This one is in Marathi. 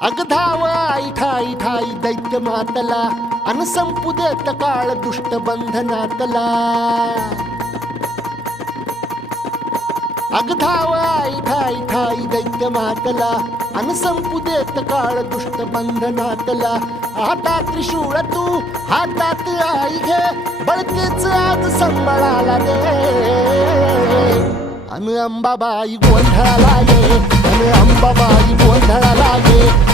अग धाव आई ठाई ठाई दैत्य मातला अन संपू देत काळ दुष्ट बंधनातला. अग धाव आई ठाई ठाई दैत्य मातला अन संपू देत काळ दुष्ट बंधनातला. हातात त्रिशूळ तू हातात आई घे बळतेच आज संबळाला दे. अन अंबाबाई गोंधळाला ये, अन अंबाबाई गोंधळाला ये.